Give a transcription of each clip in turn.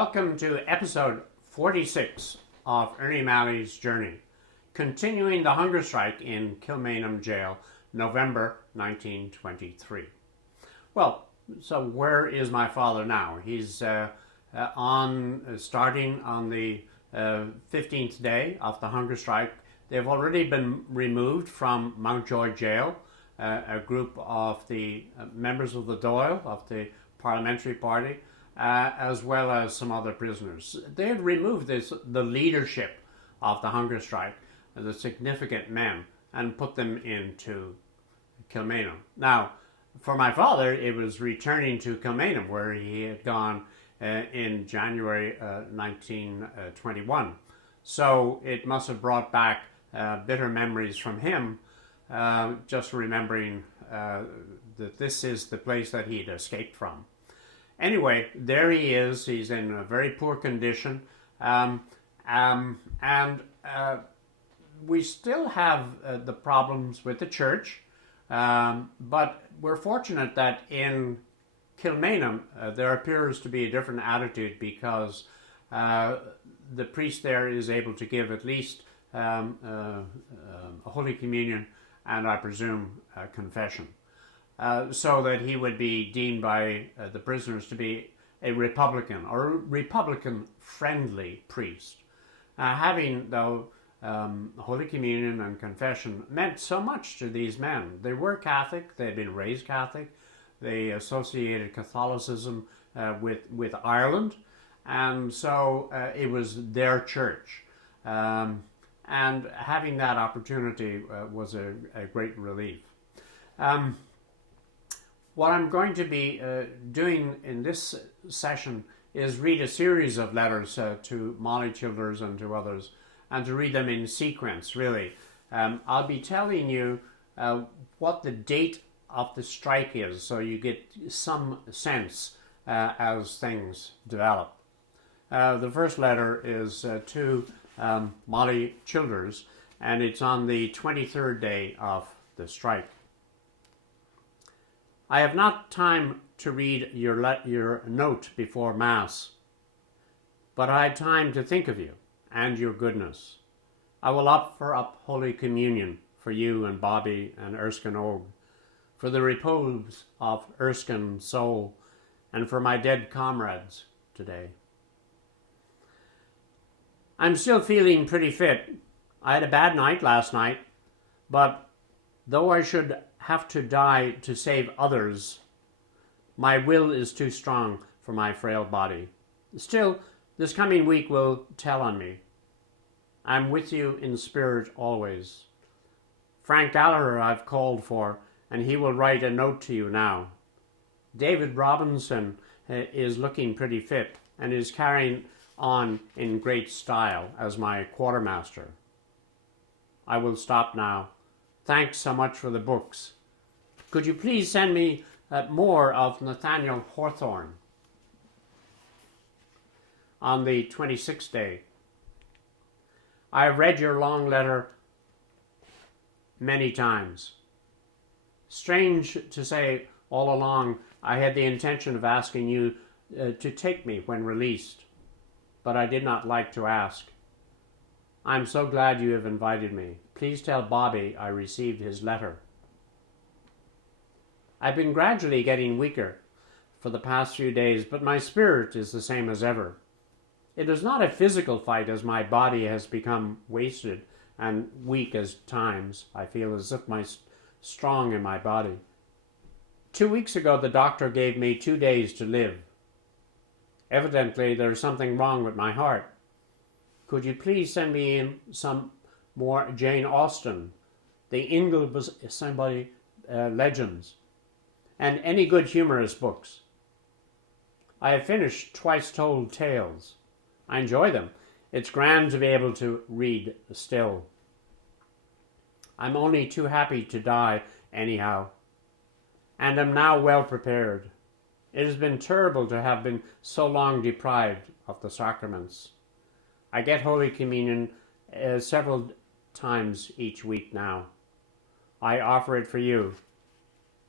Welcome to episode 46 of Ernie Malley's Journey, continuing the hunger strike in Kilmainham jail, November 1923. Well, so where is my father now? He's starting on the 15th day of the hunger strike. They've already been removed from Mountjoy jail. A group of the members of the Dáil, of the parliamentary party, as well as some other prisoners. They had removed the leadership of the hunger strike, the significant men, and put them into Kilmainham. Now, for my father, it was returning to Kilmainham, where he had gone in January 1921. So it must have brought back bitter memories from him, just remembering that this is the place that he'd escaped from. Anyway, there he is. He's in a very poor condition. And we still have the problems with the church. But we're fortunate that in Kilmainham, there appears to be a different attitude because the priest there is able to give at least a Holy Communion and, I presume, a confession. So that he would be deemed by the prisoners to be a Republican or a Republican-friendly priest. Having, though, Holy Communion and confession meant so much to these men. They were Catholic, they had been raised Catholic, they associated Catholicism with Ireland, and so it was their church. And having that opportunity was a great relief. What I'm going to be doing in this session is read a series of letters to Molly Childers and to others, and to read them in sequence, really. I'll be telling you what the date of the strike is, so you get some sense as things develop. The first letter is to Molly Childers, and it's on the 23rd day of the strike. I have not time to read your note before Mass, but I had time to think of you and your goodness. I will offer up Holy Communion for you and Bobby and Erskine Og, for the repose of Erskine's soul, and for my dead comrades today. I'm still feeling pretty fit. I had a bad night last night, but though I should have to die to save others, my will is too strong for my frail body. Still, this coming week will tell on me. I'm with you in spirit always. Frank Gallagher I've called for, and he will write a note to you now. David Robinson is looking pretty fit and is carrying on in great style as my quartermaster. I will stop now. Thanks so much for the books. Could you please send me more of Nathaniel Hawthorne? On the 26th day. I have read your long letter many times. Strange to say, all along I had the intention of asking you to take me when released, but I did not like to ask. I'm so glad you have invited me. Please tell Bobby I received his letter. I've been gradually getting weaker for the past few days, but my spirit is the same as ever. It is not a physical fight, as my body has become wasted and weak as times. I feel as if I'm strong in my body. 2 weeks ago, the doctor gave me 2 days to live. Evidently, there is something wrong with my heart. Could you please send me in some more Jane Austen, the Ingalls legends, and any good humorous books? I have finished Twice Told Tales. I enjoy them. It's grand to be able to read still. I'm only too happy to die anyhow, and am now well prepared. It has been terrible to have been so long deprived of the sacraments. I get Holy Communion several times each week now. I offer it for you,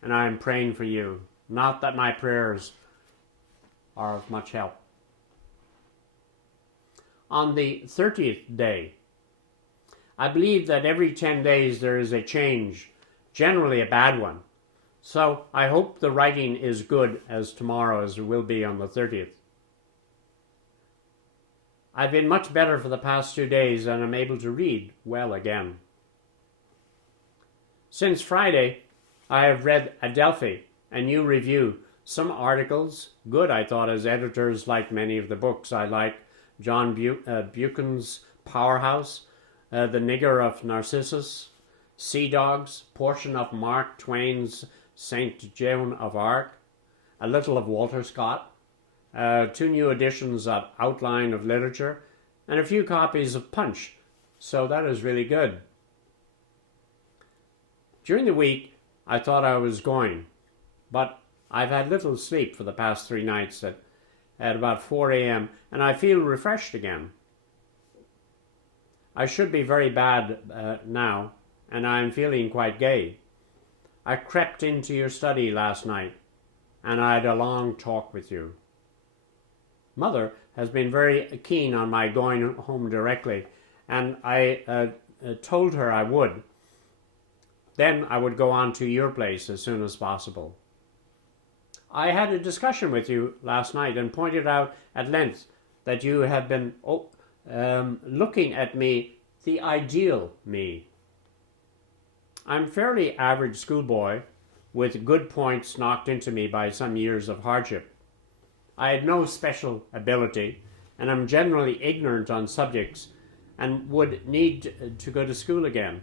and I am praying for you. Not that my prayers are of much help. on the 30th day. I believe that every 10 days there is a change, generally a bad one. So I hope the writing is good as tomorrow as it will be on the 30th. I've been much better for the past 2 days and I'm able to read well again. Since Friday, I have read Adelphi, a new review, some articles, good I thought as editors like many of the books I like, John Buchan's Powerhouse, The Nigger of Narcissus, Sea Dogs, portion of Mark Twain's St. Joan of Arc, a little of Walter Scott, 2 new editions of Outline of Literature, and a few copies of Punch, so that is really good. During the week, I thought I was going, but I've had little sleep for the past 3 nights at about 4 a.m., and I feel refreshed again. I should be very bad now, and I am feeling quite gay. I crept into your study last night, and I had a long talk with you. Mother has been very keen on my going home directly, and I told her I would. Then I would go on to your place as soon as possible. I had a discussion with you last night and pointed out at length that you have been looking at me, the ideal me. I'm a fairly average schoolboy with good points knocked into me by some years of hardship. I had no special ability, and I'm generally ignorant on subjects and would need to go to school again.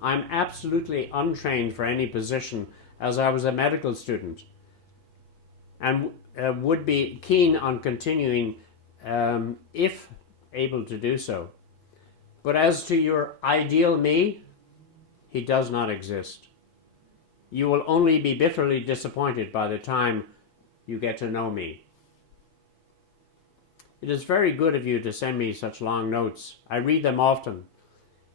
I'm absolutely untrained for any position as I was a medical student and would be keen on continuing if able to do so. But as to your ideal me, he does not exist. You will only be bitterly disappointed by the time you get to know me. It is very good of you to send me such long notes. I read them often.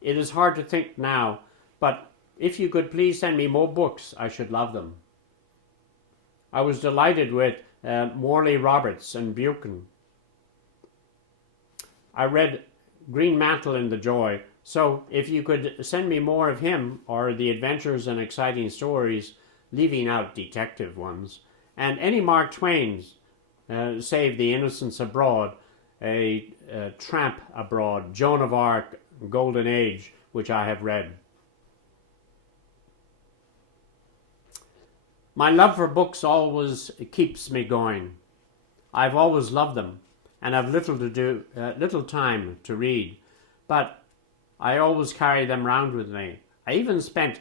It is hard to think now, but if you could please send me more books, I should love them. I was delighted with Morley Roberts and Buchan. I read Green Mantle in the Joy, so if you could send me more of him or the adventures and exciting stories, leaving out detective ones, and any Mark Twain's, save The Innocents Abroad, a Tramp Abroad, Joan of Arc, Golden Age, which I have read. My love for books always keeps me going. I've always loved them, and have little time to read, but I always carry them round with me. I even spent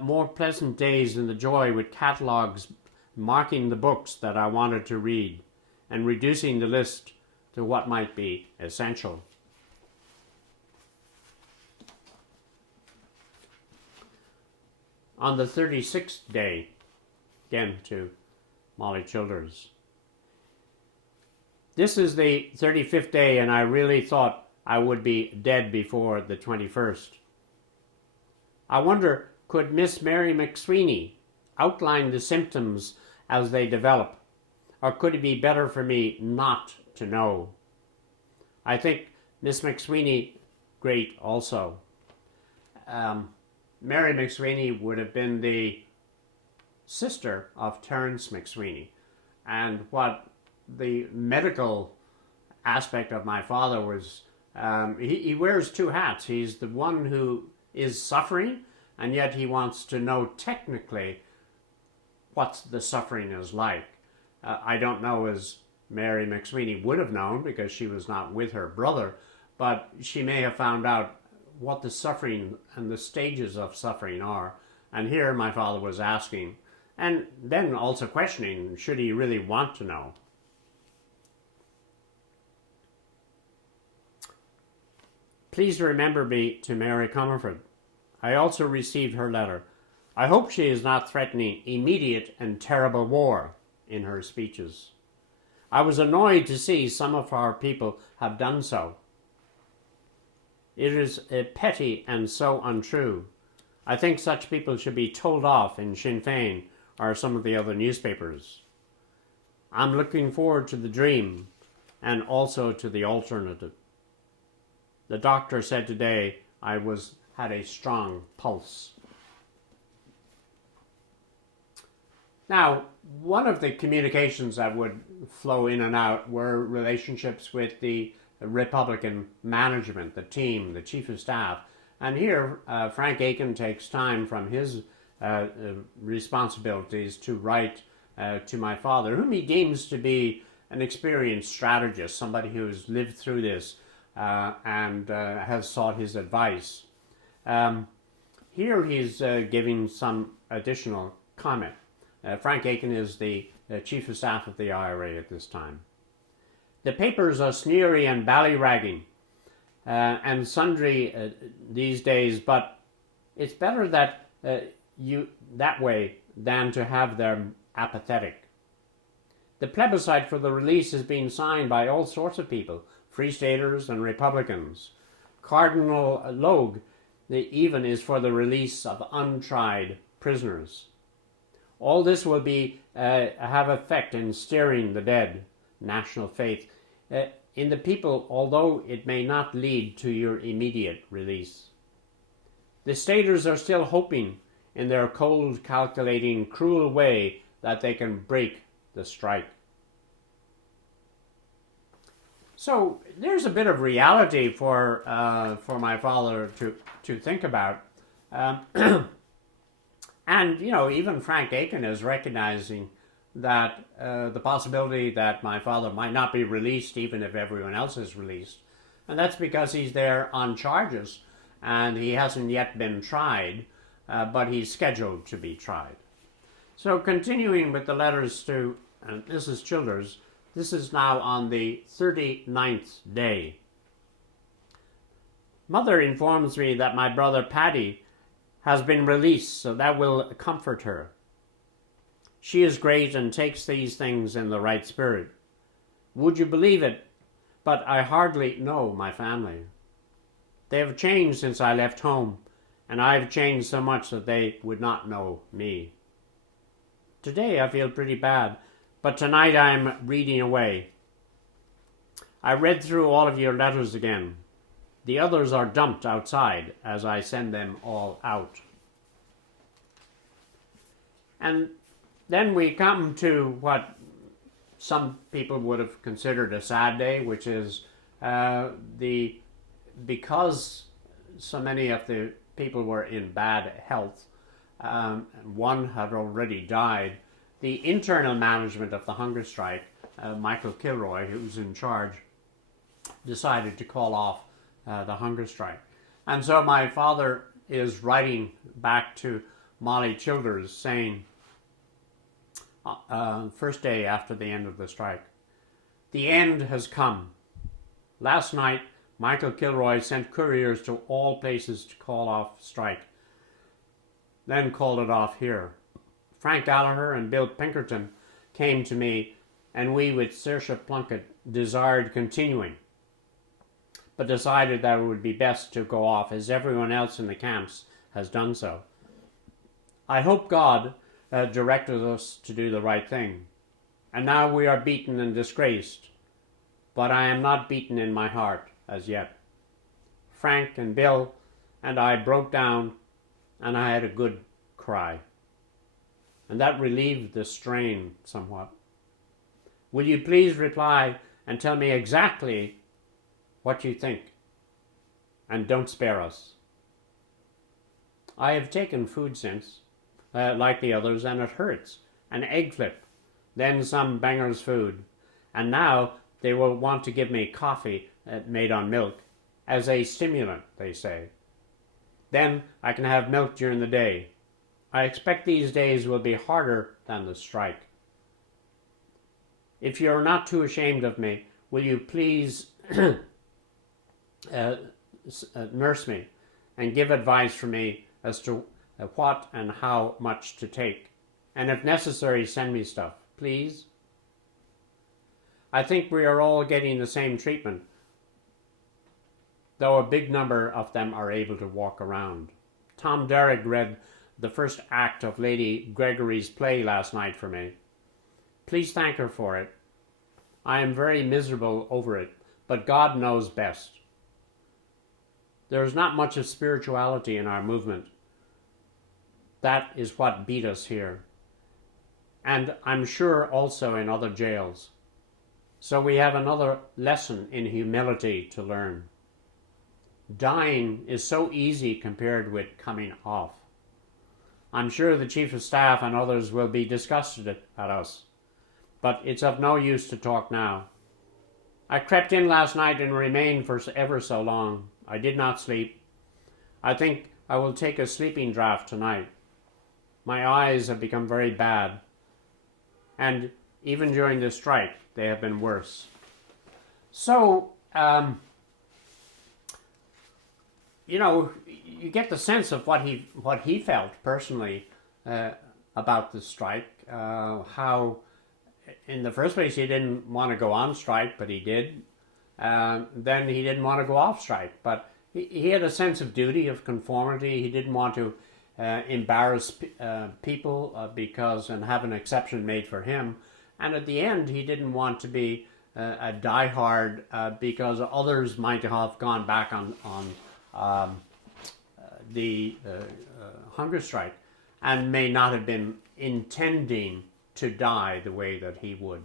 more pleasant days in the Joy with catalogues marking the books that I wanted to read and reducing the list to what might be essential. On the 36th day, again to Molly Childers. This is the 35th day, and I really thought I would be dead before the 21st. I wonder, could Miss Mary McSweeney outline the symptoms as they develop, or could it be better for me not to know? I think Miss McSweeney, great also. Mary McSweeney would have been the sister of Terence McSweeney, and what the medical aspect of my father was, he wears 2 hats. He's the one who is suffering, and yet he wants to know technically what the suffering is like. I don't know as Mary McSweeney would have known because she was not with her brother, but she may have found out what the suffering and the stages of suffering are. And here my father was asking, and then also questioning, should he really want to know? Please remember me to Mary Comerford. I also received her letter. I hope she is not threatening immediate and terrible war in her speeches. I was annoyed to see some of our people have done so. It is petty and so untrue. I think such people should be told off in Sinn Féin or some of the other newspapers. I'm looking forward to the dream and also to the alternative. The doctor said today I had a strong pulse. Now, one of the communications that would flow in and out were relationships with the Republican management, the team, the chief of staff. And here, Frank Aiken takes time from his responsibilities to write to my father, whom he deems to be an experienced strategist, somebody who's lived through this and has sought his advice. Here he's giving some additional comment. Frank Aiken is the chief of staff of the IRA at this time. The papers are sneery and ballyragging and sundry these days, but it's better that that way than to have them apathetic. The plebiscite for the release has been signed by all sorts of people, Free Staters and Republicans. Cardinal Logue even is for the release of untried prisoners. All this will have effect in stirring the dead, national faith, in the people, although it may not lead to your immediate release. The staters are still hoping in their cold, calculating, cruel way that they can break the strike. So there's a bit of reality for my father to think about. And, even Frank Aiken is recognizing that the possibility that my father might not be released even if everyone else is released. And that's because he's there on charges and he hasn't yet been tried, but he's scheduled to be tried. So continuing with the letters to Mrs. Childers, this is now on the 39th day. Mother informs me that my brother Paddy has been released, so that will comfort her. She is great and takes these things in the right spirit. Would you believe it? But I hardly know my family. They have changed since I left home, and I have changed so much that they would not know me. Today I feel pretty bad, but tonight I'm reading away. I read through all of your letters again. The others are dumped outside as I send them all out. And then we come to what some people would have considered a sad day, which is because so many of the people were in bad health, one had already died, the internal management of the hunger strike, Michael Kilroy, who was in charge, decided to call off the hunger strike. And so my father is writing back to Molly Childers saying, first day after the end of the strike, the end has come. Last night, Michael Kilroy sent couriers to all places to call off strike, then called it off here. Frank Gallagher and Bill Pinkerton came to me, and we with Saoirse Plunkett desired continuing, but decided that it would be best to go off as everyone else in the camps has done so. I hope God directed us to do the right thing, and now we are beaten and disgraced, but I am not beaten in my heart as yet. Frank and Bill and I broke down, and I had a good cry, and that relieved the strain somewhat. Will you please reply and tell me exactly what you think, and don't spare us. I have taken food since, like the others, and it hurts. An egg flip, then some Banger's food, and now they will want to give me coffee made on milk, as a stimulant, they say. Then I can have milk during the day. I expect these days will be harder than the strike. If you're not too ashamed of me, will you please nurse me and give advice for me as to what and how much to take, and if necessary send me stuff, please. I think we are all getting the same treatment, though a big number of them are able to walk around. Tom Derrick read the first act of Lady Gregory's play last night for me. Please thank her for it. I am very miserable over it, but God knows best. There's not much of spirituality in our movement. That is what beat us here. And I'm sure also in other jails. So we have another lesson in humility to learn. Dying is so easy compared with coming off. I'm sure the Chief of Staff and others will be disgusted at us, but it's of no use to talk now. I crept in last night and remained for ever so long. I did not sleep. I think I will take a sleeping draught tonight. My eyes have become very bad, and even during the strike, they have been worse. So, you get the sense of what he felt personally about the strike. How, in the first place, he didn't want to go on strike, but he did. Then he didn't want to go off strike, but he had a sense of duty, of conformity. He didn't want to embarrass people and have an exception made for him. And at the end, he didn't want to be a diehard because others might have gone back on the hunger strike and may not have been intending to die the way that he would.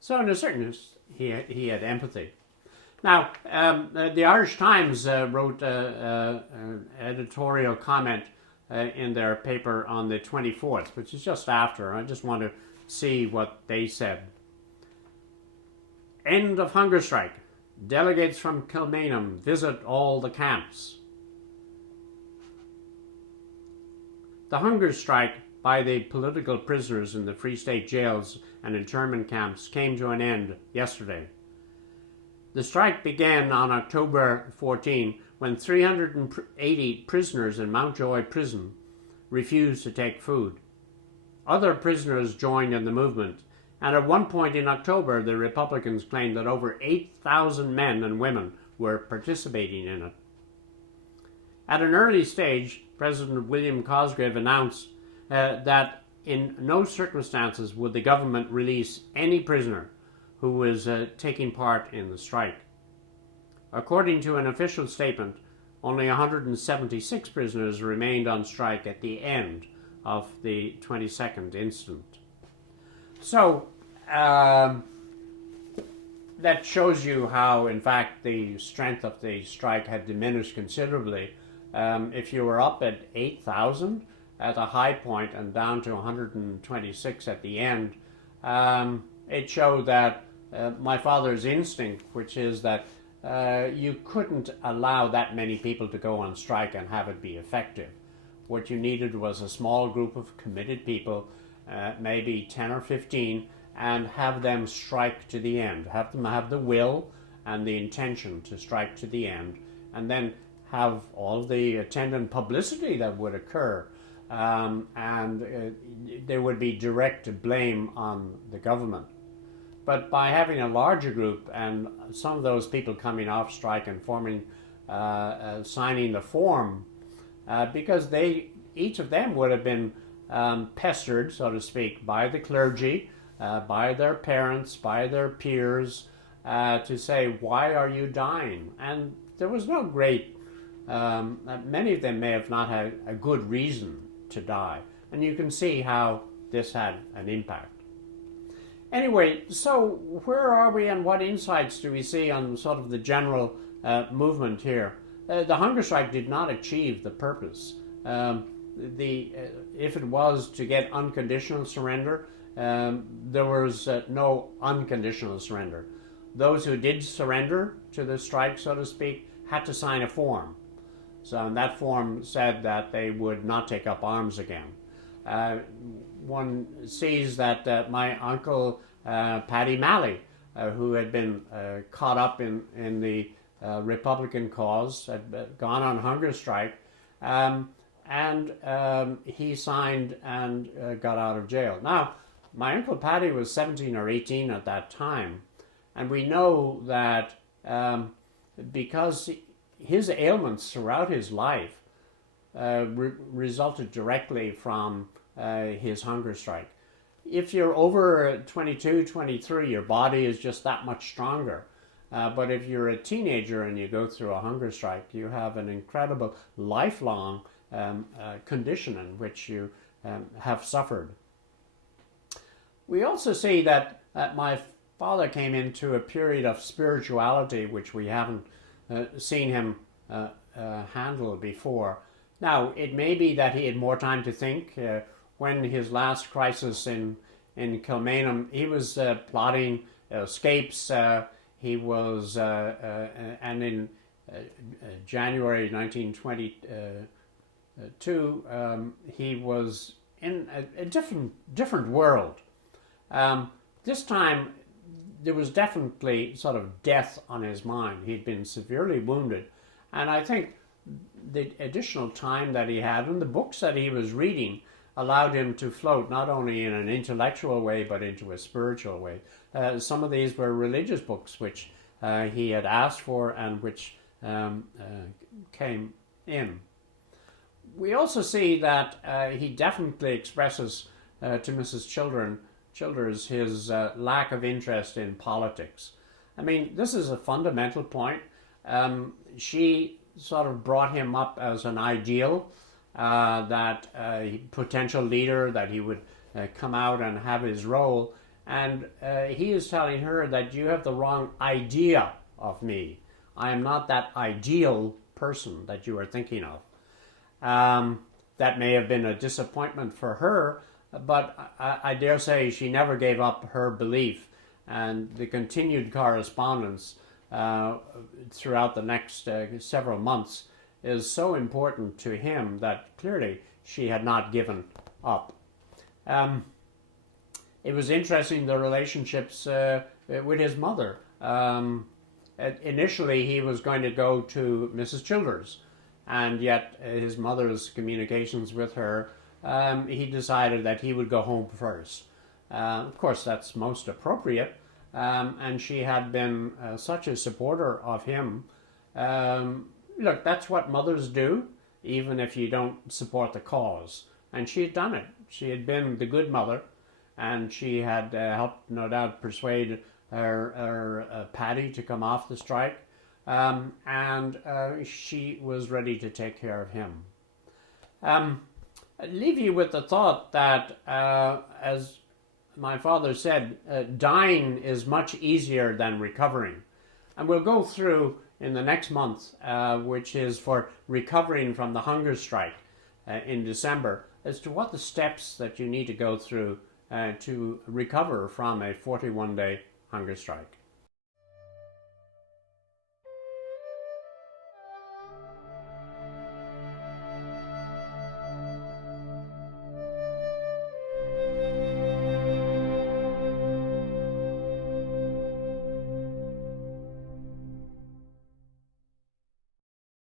So in a certain sense, he had empathy. Now, the Irish Times wrote an editorial comment in their paper on the 24th, which is just after. I just want to see what they said. End of hunger strike. Delegates from Kilmainham visit all the camps. The hunger strike by the political prisoners in the Free State jails and internment camps came to an end yesterday. The strike began on October 14 when 380 prisoners in Mountjoy prison refused to take food. Other prisoners joined in the movement, and at one point in October, the Republicans claimed that over 8,000 men and women were participating in it. At an early stage, President William Cosgrave announced that in no circumstances would the government release any prisoner who was taking part in the strike. According to an official statement, only 176 prisoners remained on strike at the end of the 22nd incident. So, that shows you how, in fact, the strength of the strike had diminished considerably. If you were up at 8,000 at a high point and down to 126 at the end, it showed that my father's instinct, which is that you couldn't allow that many people to go on strike and have it be effective. What you needed was a small group of committed people, maybe 10 or 15, and have them strike to the end. Have them have the will and the intention to strike to the end, and then have all the attendant publicity that would occur, and there would be direct blame on the government. But by having a larger group and some of those people coming off strike and signing the form, because each of them would have been pestered, so to speak, by the clergy, by their parents, by their peers, to say, why are you dying? And there was no great, many of them may have not had a good reason to die. And you can see how this had an impact. Anyway, so where are we and what insights do we see on sort of the general movement here? The hunger strike did not achieve the purpose. If it was to get unconditional surrender, there was no unconditional surrender. Those who did surrender to the strike, so to speak, had to sign a form. So and that form said that they would not take up arms again. One sees that my uncle Paddy Malley, who had been caught up in the Republican cause, had gone on hunger strike, and he signed and got out of jail. Now, my uncle Paddy was 17 or 18 at that time, and we know that because his ailments throughout his life resulted directly from his hunger strike. If you're over 22, 23, your body is just that much stronger. But if you're a teenager and you go through a hunger strike, you have an incredible lifelong condition in which you have suffered. We also see that my father came into a period of spirituality which we haven't seen him handle before. Now, it may be that he had more time to think. When his last crisis in Kilmainham, he was plotting escapes. He was, and in January 1922, he was in a different world. This time, there was definitely sort of death on his mind. He'd been severely wounded, and I think the additional time that he had and the books that he was reading allowed him to float not only in an intellectual way but into a spiritual way. Some of these were religious books which he had asked for and which came in. We also see that he definitely expresses to Mrs. Childers his lack of interest in politics. I mean, this is a fundamental point. She sort of brought him up as an ideal, that potential leader, that he would come out and have his role. And he is telling her that you have the wrong idea of me. I am not that ideal person that you are thinking of. That may have been a disappointment for her, but I dare say she never gave up her belief, and the continued correspondence throughout the next several months is so important to him that clearly she had not given up. It was interesting, the relationships with his mother. Initially he was going to go to Mrs. Childers, and yet his mother's communications with her, he decided that he would go home first. Of course, that's most appropriate, and she had been such a supporter of him. Look, that's what mothers do, even if you don't support the cause. And she had done it. She had been the good mother, and she had helped, no doubt, persuade her Paddy to come off the strike, and she was ready to take care of him. I leave you with the thought that, as my father said, dying is much easier than recovering. And we'll go through in the next month, which is for recovering from the hunger strike in December, as to what the steps that you need to go through to recover from a 41-day hunger strike.